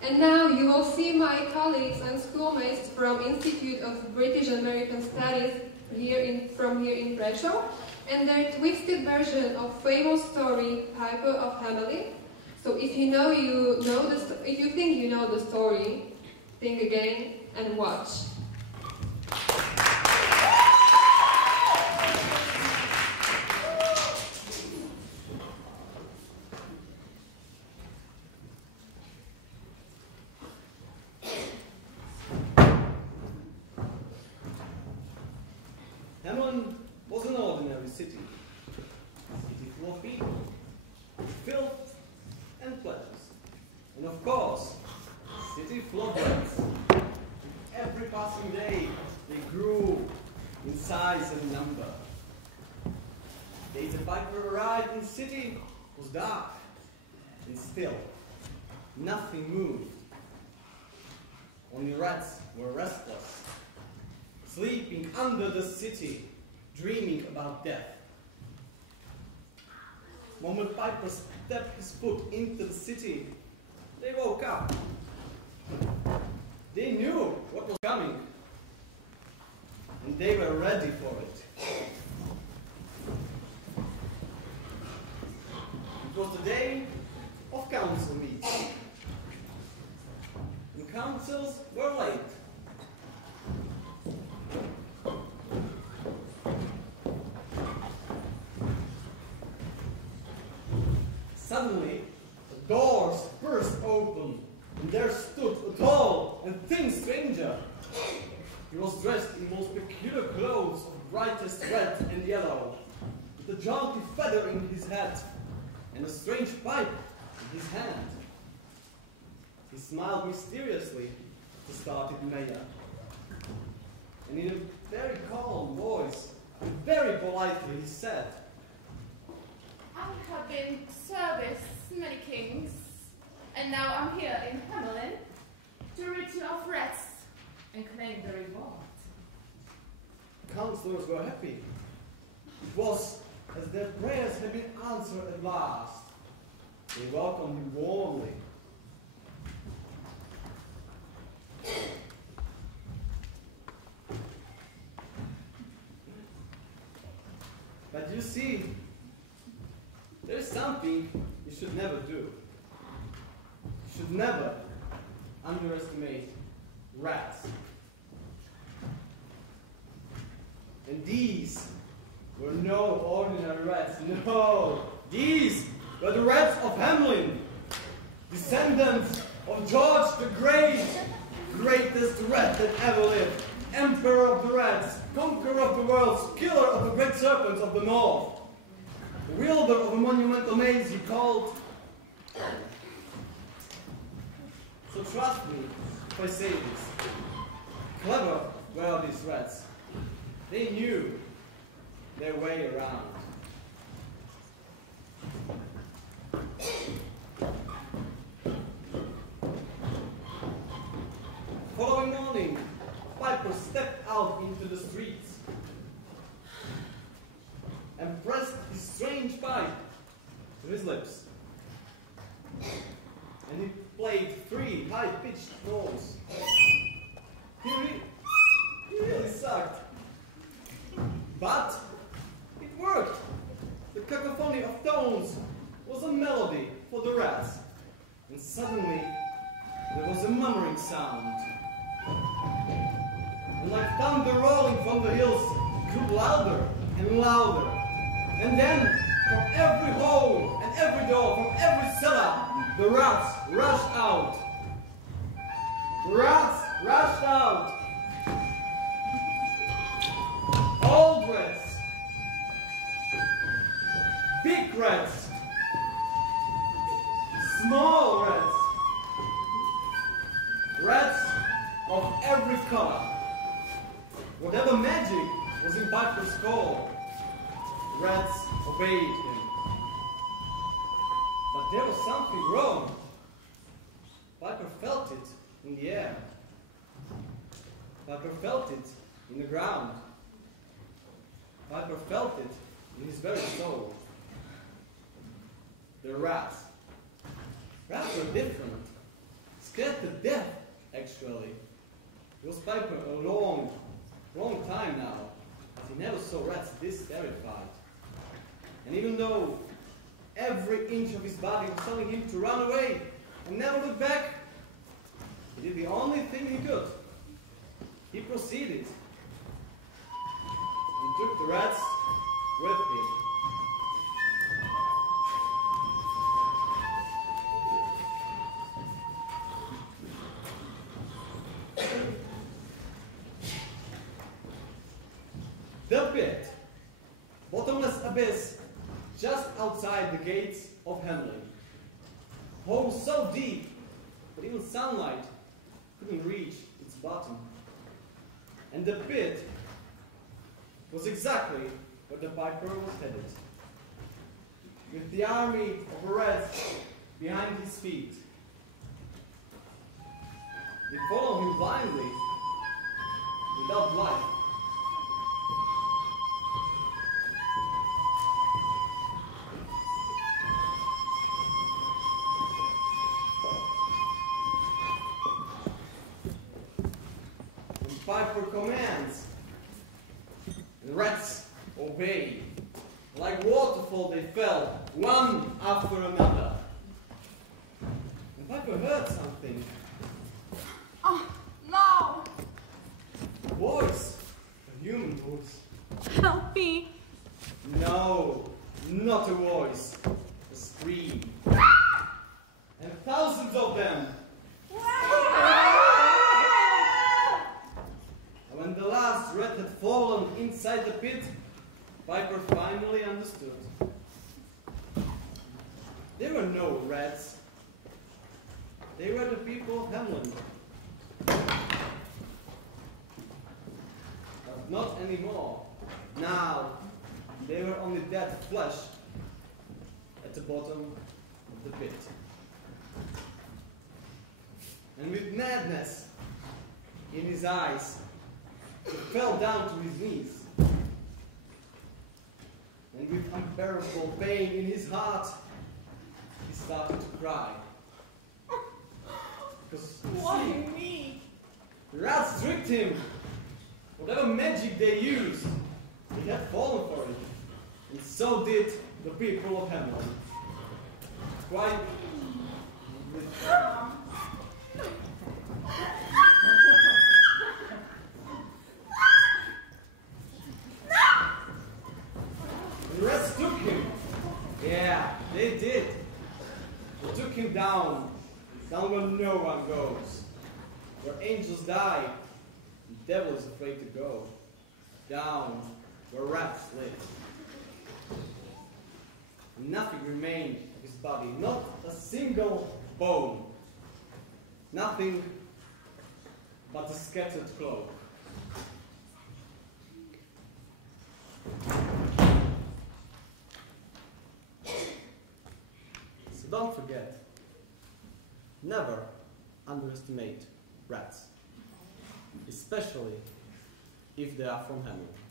And now you will see my colleagues and schoolmates from Inštitút of British American Studies from here in Prešove, and their twisted version of famous story Piper of Hamelin. So if you think you know the story, think again and watch. Hamelin was an ordinary city. A city full of people, filth and pleasures. And of course, a city full of rats. Every passing day, they grew in size and number. The day the Piper arrived in the city was dark and still. Nothing moved. Only rats were restless, sleeping under the city, dreaming about death. The moment Piper stepped his foot into the city, they woke up. They knew what was coming, and they were ready for it. It was the day of council meetings, and councils were late. Suddenly, the doors burst open, and there stood a tall and thin stranger. He was dressed in most peculiar clothes of brightest red and yellow, with a jaunty feather in his hat and a strange pipe in his hand. He smiled mysteriously at the startled mayor, and in a very calm voice and very politely he said, "I have been service many kings, and now I'm here in Hamelin to rid you of rats and claim the reward." The councillors were happy. It was as their prayers had been answered at last. They welcomed him warmly. But you see, there is something you should never do. You should never underestimate rats. And these were no ordinary rats. No, these were the rats of Hamelin, descendants of George the Great, greatest rat that ever lived, emperor of the rats, conqueror of the world, killer of the great serpents of the north, wielder of a monumental maze he called. So trust me if I say this. Clever were these rats. They knew their way around. Following morning, Piper stepped out into the streets and pressed his strange pipe to his lips. And he played 3 high-pitched notes. He really sucked. But it worked. The cacophony of tones was a melody for the rats. And suddenly, there was a murmuring sound. And like thunder rolling from the hills, it grew louder and louder. And then, from every hole and every door, from every cellar, the rats rushed out. The rats rushed out. Old rats, big rats, small rats, rats of every color. Whatever magic was in Piper's call, rats obeyed him. But there was something wrong. Piper felt it in the air. Piper felt it in the ground. Piper felt it in his very soul. The rats. Rats were different. scared to death, actually. He was Piper a long time now, but he never saw rats this terrified. And even though every inch of his body was telling him to run away and never look back, he did the only thing he could. He proceeded and took the rats with him. The pit, bottomless abyss, just outside the gates of Hamelin. Hole so deep that even sunlight couldn't reach its bottom. And the pit was exactly where the Piper was headed, with the army of rats behind his feet. They followed him blindly, without life. Piper commands, and rats obey. Like waterfall they fell, one after another. And Piper heard something. Oh, no! A voice, a human voice. Help me! No, not a voice, a scream. And thousands of them. When the last rat had fallen inside the pit, Piper finally understood. There were no rats. They were the people of Hamelin. But not anymore. Now, they were only dead flesh at the bottom of the pit. And with madness in his eyes, he fell down to his knees. And with unbearable pain in his heart, he started to cry. Because, Why me? the rats tricked him. Whatever magic they used, he had fallen for it. And so did the people of Hamelin. Quite The rats took him. Yeah, they did. They took him down where no one goes. Where angels die, the devil is afraid to go. Down where rats live. And nothing remained of his body, not a single bone. Nothing but a scattered cloak. So don't forget, never underestimate rats, especially if they are from Hamelin.